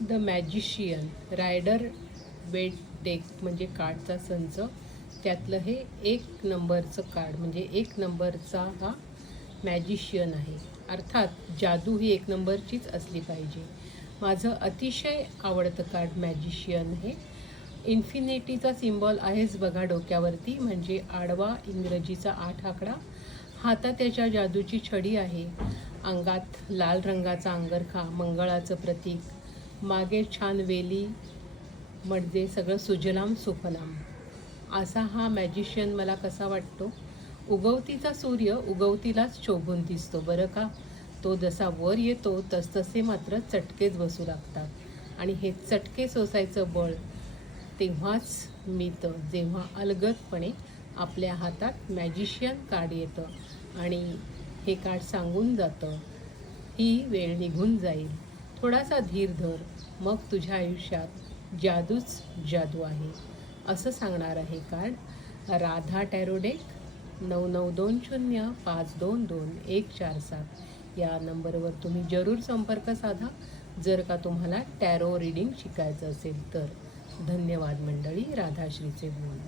The magician Rider Waite deck म्हणजे कार्डचा संच, त्यातलं हे 1 नंबरचं कार्ड म्हणजे 1 नंबरचा हा मॅजिशियन आहे. अर्थात जादू ही 1 नंबरचीच असली पाहिजे. माझं अतिशय आवडतं कार्ड मॅजिशियन हे. इन्फिनिटीचा सिम्बॉल आहेच बघा डोक्यावरती, म्हणजे आडवा इंग्रजीचा 8 आकडा. हातात त्याच्या जादूची छडी आहे. अंगात लाल रंगाचा अंगरखा, मंगळाचं प्रतीक. मागे छान वेली, म्हणजे सगळं सुजलाम सुफलाम. असा हा मॅजिशियन मला कसा वाटतो? उगवतीचा सूर्य उगवतीलाच शोभून दिसतो बरं का. तो जसा वर येतो तसतसे मात्र चटकेच बसू लागतात आणि हे चटके सोसायचं बळ तेव्हाच मिळतं जेव्हा अलगदपणे आपल्या हातात मॅजिशियन कार्ड येतं आणि हे कार्ड सांगून जातं, ही वेळ निघून जाईल, थोडासा धीर धर, मग तुझ्या आयुष्यात जादूच जादू आहे, असं सांगणार आहे कार्ड. राधा टॅरो डेक 9920522147 या नंबरवर तुम्ही जरूर संपर्क साधा जर का तुम्हाला टॅरो रीडिंग शिकायचं असेल तर. धन्यवाद मंडळी. राधाश्रीचे बोल.